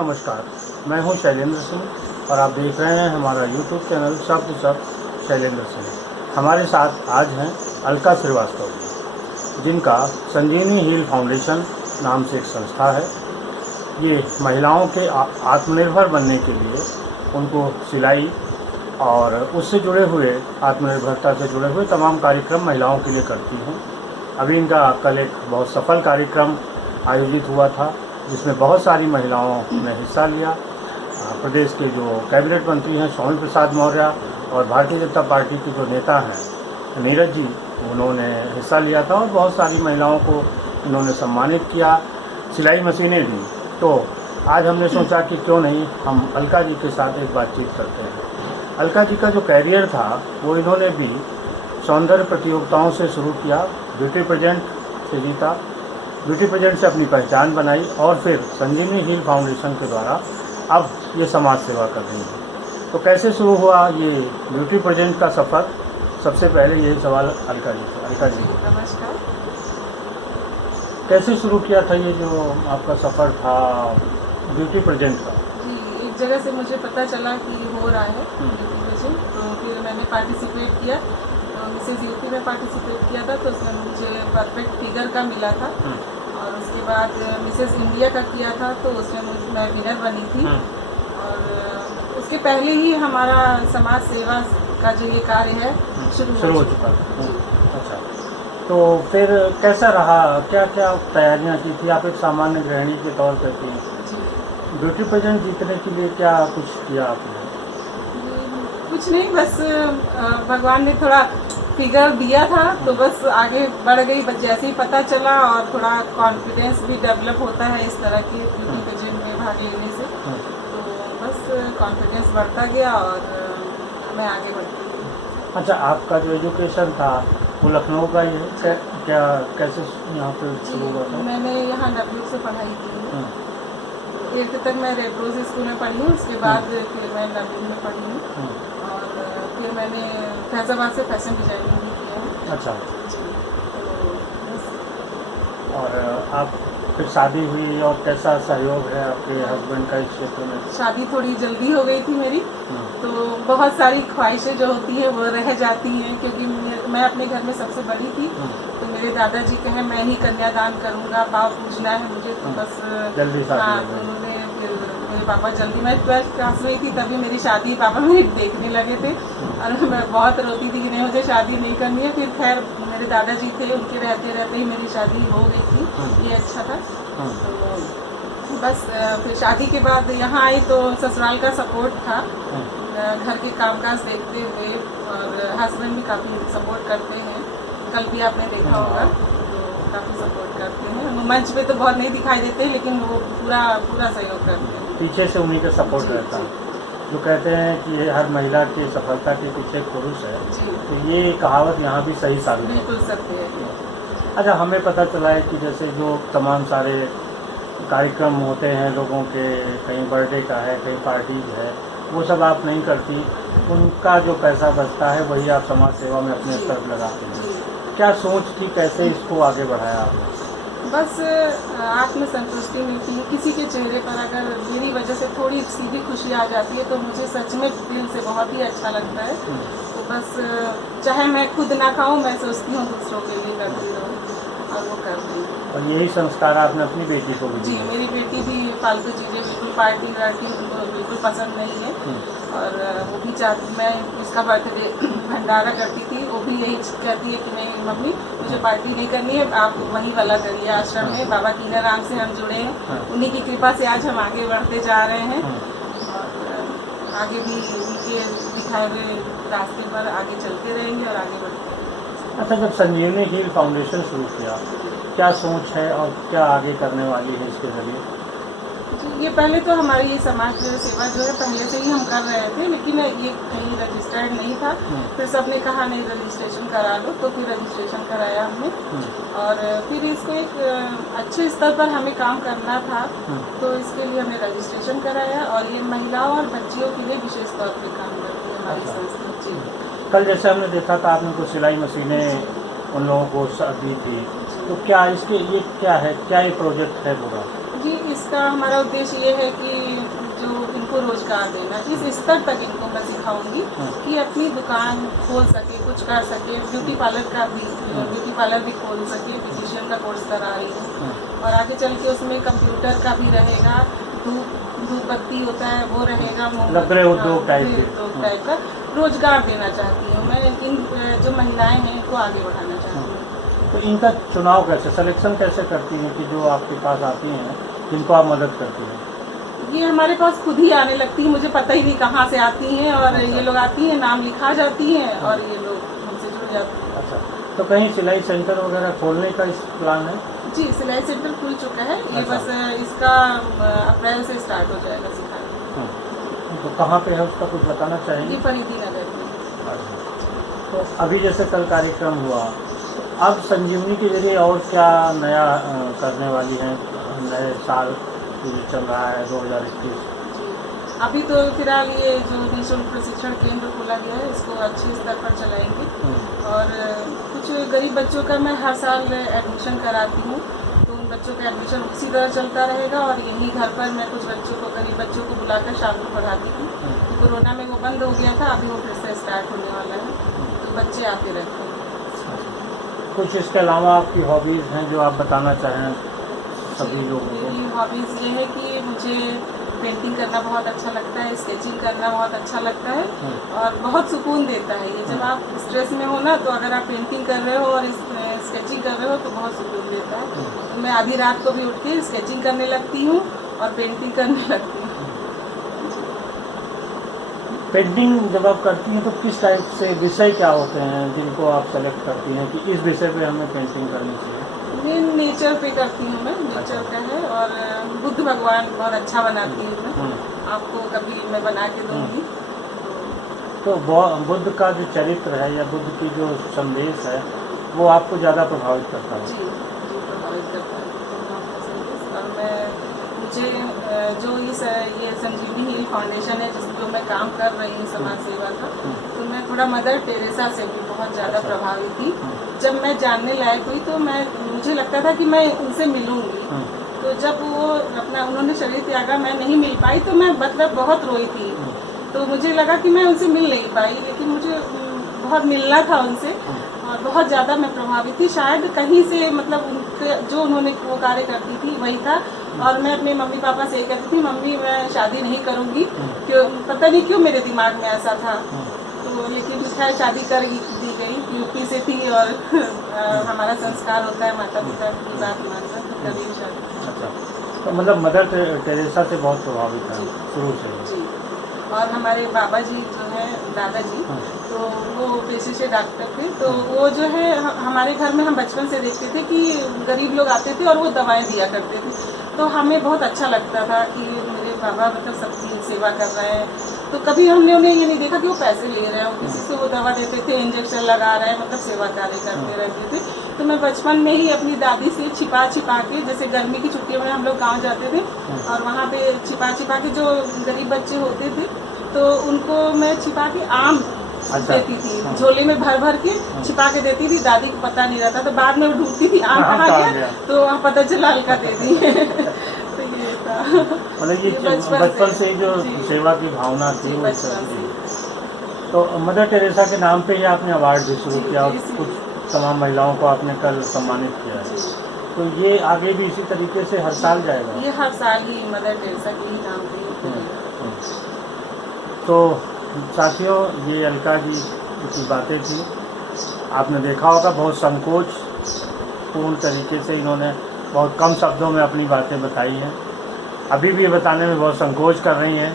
नमस्कार, मैं हूं शैलेंद्र सिंह और आप देख रहे हैं हमारा YouTube चैनल शब्द शैलेंद्र सिंह। हमारे साथ आज हैं अलका श्रीवास्तव जी, जिनका संजीवनी हील फाउंडेशन नाम से एक संस्था है। ये महिलाओं के आत्मनिर्भर बनने के लिए उनको सिलाई और उससे जुड़े हुए आत्मनिर्भरता से जुड़े हुए तमाम कार्यक्रम महिलाओं के लिए करती हैं। अभी इनका कल एक बहुत सफल कार्यक्रम आयोजित हुआ था, जिसमें बहुत सारी महिलाओं ने हिस्सा लिया। प्रदेश के जो कैबिनेट मंत्री हैं स्वामी प्रसाद मौर्य और भारतीय जनता पार्टी के जो नेता हैं नीरज जी, उन्होंने हिस्सा लिया था और बहुत सारी महिलाओं को उन्होंने सम्मानित किया, सिलाई मशीनें दी। तो आज हमने सोचा कि क्यों नहीं हम अलका जी के साथ एक बातचीत करते हैं। अलका जी का जो कैरियर था वो इन्होंने भी सौंदर्य प्रतियोगिताओं से शुरू किया, ब्यूटी पेजेंट से जीता, ब्यूटी पेजेंट से अपनी पहचान बनाई और फिर संजीवनी हील फाउंडेशन के द्वारा अब ये समाज सेवा कर रही है। तो कैसे शुरू हुआ ये ब्यूटी पेजेंट का सफ़र? सबसे पहले यही सवाल अलका जी को। अलका जी, नमस्कार। कैसे शुरू किया था ये जो आपका सफ़र था ब्यूटी पेजेंट का? जी, एक जगह से मुझे पता चला कि हो रहा है ब्यूटी पेजेंट, तो फिर मैंने पार्टिसिपेट किया। तो मिसेज यूपी में पार्टिसिपेट किया था, तो उसमें मुझे परफेक्ट फिगर का मिला था। और उसके बाद मिसेज इंडिया का किया था, तो उसमें मैं विनर बनी थी। और उसके पहले ही हमारा समाज सेवा का जो ये कार्य है शुरू हो चुका था। अच्छा, तो फिर कैसा रहा? क्या क्या तैयारियां की थी? आप एक सामान्य गृहिणी के तौर पर थी, ब्यूटी पेजेंट जीतने के लिए क्या कुछ किया आपने? कुछ नहीं, बस भगवान ने थोड़ा फिगर दिया था तो बस आगे बढ़ गई। बस जैसे ही पता चला और थोड़ा कॉन्फिडेंस भी डेवलप होता है इस तरह के ब्यूटी पेजेंट में भाग लेने से, तो बस कॉन्फिडेंस बढ़ता गया और मैं आगे बढ़ती गई। अच्छा, आपका जो एजुकेशन था वो लखनऊ का ही है क्या? कैसे यहाँ पे शुरू हुआ था? मैंने यहाँ डब्ल्यू से पढ़ाई की है। 8th तक मैं रेड रोज स्कूल में पढ़ी हूँ, उसके बाद फिर मैं डब्ल्यू में पढ़ी हूँ और फिर मैंने फैजाबाद से फैशन डिजाइनिंग भी किया है। अच्छा, तो और आप फिर शादी हुई और कैसा सहयोग है आपके हस्बैंड का इस क्षेत्र में? शादी थोड़ी जल्दी हो गई थी मेरी, तो बहुत सारी ख्वाहिशें जो होती है वो रह जाती हैं, क्योंकि मैं अपने घर में सबसे बड़ी थी। तो मेरे दादाजी कहे मैं ही कन्यादान करूँगा, पाँव पूजना है मुझे, तो बस जल्दी हाँ, तो उन्होंने फिर मेरे पापा जल्दी, मैं 12th क्लास में थी तभी मेरी शादी पापा मेरे देखने लगे थे और मैं बहुत रोती थी कि नहीं मुझे शादी नहीं करनी है। फिर खैर मेरे दादाजी थे, उनके रहते रहते ही मेरी शादी हो गई थी, ये अच्छा था। तो बस फिर शादी के बाद यहाँ आई तो ससुराल का सपोर्ट था, घर के कामकाज देखते हुए, और हस्बैंड भी काफ़ी सपोर्ट करते हैं। कल भी आपने देखा होगा, तो काफ़ी सपोर्ट करते हैं। वो मंच पे तो बहुत नहीं दिखाई देते, लेकिन वो पूरा सहयोग करते हैं। पीछे से उन्हीं का सपोर्ट रहता है। जो कहते हैं कि हर महिला की सफलता के पीछे पुरुष है, तो ये कहावत यहाँ भी सही साबित है। बिल्कुल सत्य है। अच्छा, हमें पता चला है कि जैसे जो तमाम सारे कार्यक्रम होते हैं लोगों के, कहीं बर्थडे का है, कहीं पार्टीज है, वो सब आप नहीं करती, उनका जो पैसा बचता है वही आप समाज सेवा में अपने स्तर पर लगाते हैं। क्या सोच थी, कैसे इसको आगे बढ़ाया आपने? बस आत्मसंतुष्टि मिलती है किसी के चेहरे पर, अगर मेरी वजह से थोड़ी सी भी खुशी आ जाती है तो मुझे सच में दिल से बहुत ही अच्छा लगता है। तो बस चाहे मैं खुद ना खाऊं, मैं सोचती हूँ दूसरों के लिए करती रहूँ और वो कर रही हूँ। और यही संस्कार आपने अपनी बेटी को भी दिया? जी, मेरी बेटी भी फालतू चीज़ें बिल्कुल पार्टी वार्टी उनको बिल्कुल पसंद नहीं है। और वो भी चाहती, मैं उसका बर्थडे भंडारा करती थी, वो भी यही कहती है कि नहीं मम्मी मुझे पार्टी नहीं करनी है, आप वही वाला करिए। आश्रम में बाबा कीनाराम से हम जुड़े हैं, उन्हीं की कृपा से आज हम आगे बढ़ते जा रहे हैं और आगे भी उनके दिखाए हुए रास्ते पर आगे चलते रहेंगे और आगे बढ़ते रहेंगे। अच्छा, जब संजीवनी हील फाउंडेशन शुरू किया, क्या सोच है और क्या आगे करने वाली है इसके जरिए? ये पहले तो हमारी ये समाज सेवा जो है पहले से ही हम कर रहे थे, लेकिन ये कहीं रजिस्टर्ड नहीं था। फिर सबने कहा नहीं रजिस्ट्रेशन करा लो, तो फिर रजिस्ट्रेशन कराया हमने। और फिर इसको एक अच्छे स्तर पर हमें काम करना था, तो इसके लिए हमने रजिस्ट्रेशन कराया। और ये महिलाओं और बच्चियों के लिए विशेष तौर पर काम करती है हमारी संस्था। कल जैसे हमने देखा था आपने कुछ सिलाई मशीनें उन लोगों को दी थी, तो क्या इसके ये क्या है, क्या ये प्रोजेक्ट है पूरा? जी, इसका हमारा उद्देश्य ये है कि इनको रोजगार देना, इस स्तर तक इनको मैं सिखाऊंगी कि अपनी दुकान खोल सके, कुछ कर सके। ब्यूटी पार्लर भी खोल सके, ब्यूटिशियन का कोर्स करा रही हूँ। और आगे चल के उसमें कंप्यूटर का भी रहेगा, धूप बत्ती होता है वो रहेगा, उद्योग टाइप का रोजगार देना चाहती हूँ मैं। इन जो महिलाएं हैं इनको आगे बढ़ाना चाहती हूँ। तो इनका चुनाव कैसे, सिलेक्शन कैसे करती हैं कि जो आपके पास आती हैं जिनको आप मदद करती हैं? ये हमारे पास खुद ही आने लगती है, मुझे पता ही नहीं कहाँ से आती हैं। और ये लोग आती हैं, नाम लिखा जाती हैं और ये लोग हमसे जुड़ जाती हैं। अच्छा, तो कहीं सिलाई सेंटर वगैरह खोलने का इस प्लान है? जी, सिलाई सेंटर खुल चुका है। ये बस इसका अप्रैल से स्टार्ट हो जाएगा सिखाना। तो कहाँ पे है उसका कुछ बताना चाहेंगे? ये फरीदी नगर में। तो अभी जैसे कल कार्यक्रम हुआ, अब संजीवनी के जरिए और क्या नया करने वाली हैं? नए साल ये चल रहा है 2021। अभी तो फिलहाल ये जो निःशुल्क प्रशिक्षण केंद्र खोला गया है इसको अच्छे स्तर पर चलाएंगे। और कुछ गरीब बच्चों का मैं हर साल एडमिशन कराती हूँ, तो उन बच्चों का एडमिशन उसी तरह चलता रहेगा। और यहीं घर पर मैं कुछ बच्चों को, गरीब बच्चों को बुलाकर शाम को पढ़ाती हूँ। कोरोना में वो बंद हो गया था, अभी वो फिर से स्टार्ट होने वाला है, तो बच्चे आते रहते हैं। कुछ इसके अलावा आपकी हॉबीज़ हैं जो आप बताना चाहें सभी लोगों को? मेरी हॉबीज़ ये है कि मुझे पेंटिंग करना बहुत अच्छा लगता है, स्केचिंग करना बहुत अच्छा लगता है और बहुत सुकून देता है ये। जब आप स्ट्रेस में हो ना, तो अगर आप पेंटिंग कर रहे हो और स्केचिंग कर रहे हो तो बहुत सुकून देता है। तो मैं आधी रात को भी उठ के स्केचिंग करने लगती हूँ और पेंटिंग करने लगती हूँ। पेंटिंग जब आप करती हैं तो किस टाइप से विषय क्या होते हैं जिनको आप सेलेक्ट करती हैं कि इस विषय पे हमें पेंटिंग करनी चाहिए? मैं नेचर पे करती हूँ, मैं नेचर का है। और बुद्ध भगवान बहुत अच्छा बनाती हूँ मैं, आपको कभी मैं बना के दूँगी। तो बुद्ध का जो चरित्र है या बुद्ध की जो संदेश है वो आपको ज़्यादा प्रभावित करता है? जी, प्रभावित करता है। और मैं मुझे जो ये संजीवनी हील फाउंडेशन है जो मैं काम कर रही हूँ समाज सेवा का, तो मैं थोड़ा मदर टेरेसा से भी बहुत ज़्यादा प्रभावित थी। जब मैं जानने लायक हुई तो मुझे लगता था कि मैं उनसे मिलूंगी। तो जब वो उन्होंने शरीर त्यागा, मैं नहीं मिल पाई, तो मैं मतलब बहुत रोई थी। तो मुझे लगा कि मैं उनसे मिल नहीं पाई, लेकिन मुझे बहुत मिलना था उनसे और बहुत ज़्यादा मैं प्रभावित थी। शायद कहीं से मतलब जो उन्होंने वो कार्य करती थी वही था। और मैं अपने मम्मी पापा से ये कहती थी, मम्मी मैं शादी नहीं करूँगी, क्यों पता नहीं क्यों मेरे दिमाग में ऐसा था। तो लेकिन खैर शादी कर दी गई, यूपी से थी और हमारा संस्कार होता है माता पिता की बात मानना, तो कभी शादी। अच्छा, तो मतलब मदर टेरेसा से बहुत प्रभावित है शुरू से? जी। और हमारे बाबा जी जो है, दादाजी, तो वो पेशे से डॉक्टर थे। तो वो जो है हमारे घर में हम बचपन से देखते थे कि गरीब लोग आते थे और वो दवाएं दिया करते थे। तो हमें बहुत अच्छा लगता था कि मेरे बाबा मतलब सबकी सेवा कर रहे हैं। तो कभी हमने उन्हें ये नहीं देखा कि वो पैसे ले रहे हैं, किसी से वो दवा देते थे, इंजेक्शन लगा रहे हैं, मतलब सेवा कार्य करते रहते थे। तो मैं बचपन में ही अपनी दादी से छिपा के, जैसे गर्मी की छुट्टियों में हम लोग गाँव जाते थे और वहाँ पे छिपा के जो गरीब बच्चे होते थे तो उनको मैं छिपा के आम देती थी, झोले में भर के छिपा के देती थी। दादी को पता नहीं रहता, तो बाद में वो ढूंढती थी आम कहाँ गया, तो वहाँ पता चला हल्का दे दी। तो ये था मतलब ये बचपन से जो सेवा की भावना थी। तो मदर टेरेसा के नाम पे ही आपने अवार्ड भी शुरू किया और कुछ तमाम महिलाओं को आपने कल सम्मानित किया है, तो ये आगे भी इसी तरीके से हर साल जाएगा? ये हर साल ही मदर टेरेसा के ही नाम पे। तो साथियों, ये अलका जी की बातें थी। आपने देखा होगा बहुत संकोच पूर्ण तरीके से इन्होंने बहुत कम शब्दों में अपनी बातें बताई हैं। अभी भी ये बताने में बहुत संकोच कर रही हैं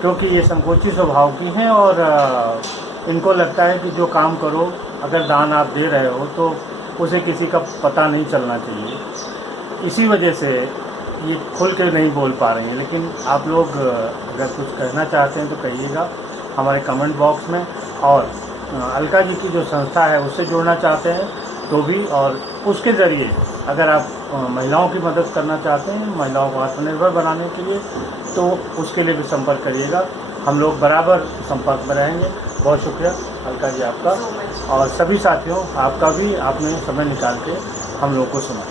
क्योंकि ये संकोची स्वभाव की हैं और इनको लगता है कि जो काम करो, अगर दान आप दे रहे हो तो उसे किसी का पता नहीं चलना चाहिए। इसी वजह से ये खुल के नहीं बोल पा रही हैं। लेकिन आप लोग अगर कुछ कहना चाहते हैं तो कहिएगा हमारे कमेंट बॉक्स में। और अलका जी की जो संस्था है उससे जुड़ना चाहते हैं तो भी, और उसके ज़रिए अगर आप महिलाओं की मदद करना चाहते हैं, महिलाओं को आत्मनिर्भर बनाने के लिए, तो उसके लिए भी संपर्क करिएगा। हम लोग बराबर संपर्क में रहेंगे। बहुत शुक्रिया अलका जी आपका, और सभी साथियों आपका भी, आपने समय निकाल के हम लोग को सुना।